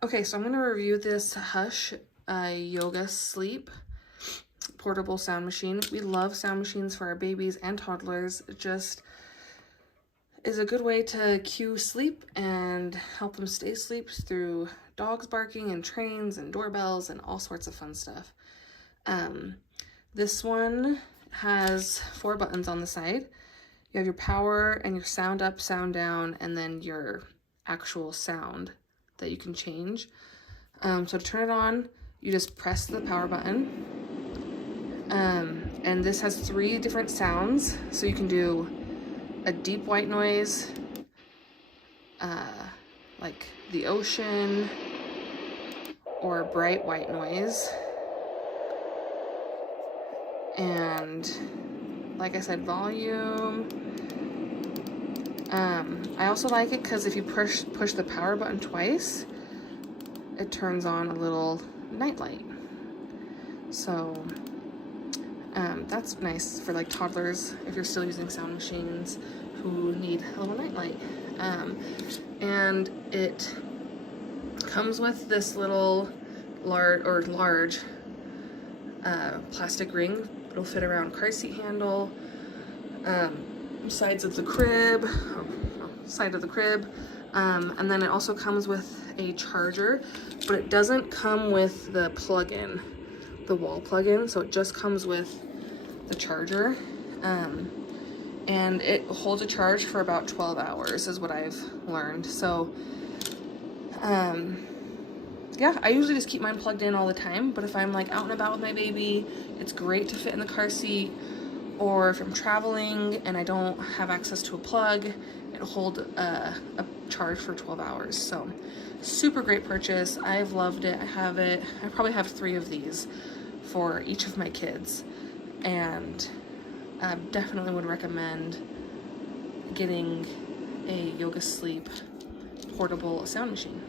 Okay, so I'm going to review this Hush Yogasleep portable sound machine. We love sound machines for our babies and toddlers. It just is a good way to cue sleep and help them stay asleep through dogs barking and trains and doorbells and all sorts of fun stuff. This one has 4 buttons on the side. You have your power and your sound up, sound down, and then your actual sound that you can change. So to turn it on, you just press the power button. And this has 3 different sounds. So you can do a deep white noise, like the ocean, or a bright white noise. And like I said, volume. I also like it because if you push the power button twice, it turns on a little night light. So that's nice for like toddlers if you're still using sound machines who need a little night light. And it comes with this little large plastic ring. It'll fit around car seat handle, side of the crib, and then it also comes with a charger, but it doesn't come with the plug-in, the wall plug-in, so it just comes with the charger, and it holds a charge for about 12 hours is what I've learned. So yeah, I usually just keep mine plugged in all the time, but if I'm like out and about with my baby, it's great to fit in the car seat, or if I'm traveling and I don't have access to a plug, it'll hold a charge for 12 hours. So super great purchase. I've loved it. I have it. I probably have 3 of these for each of my kids, and I definitely would recommend getting a Yogasleep portable sound machine.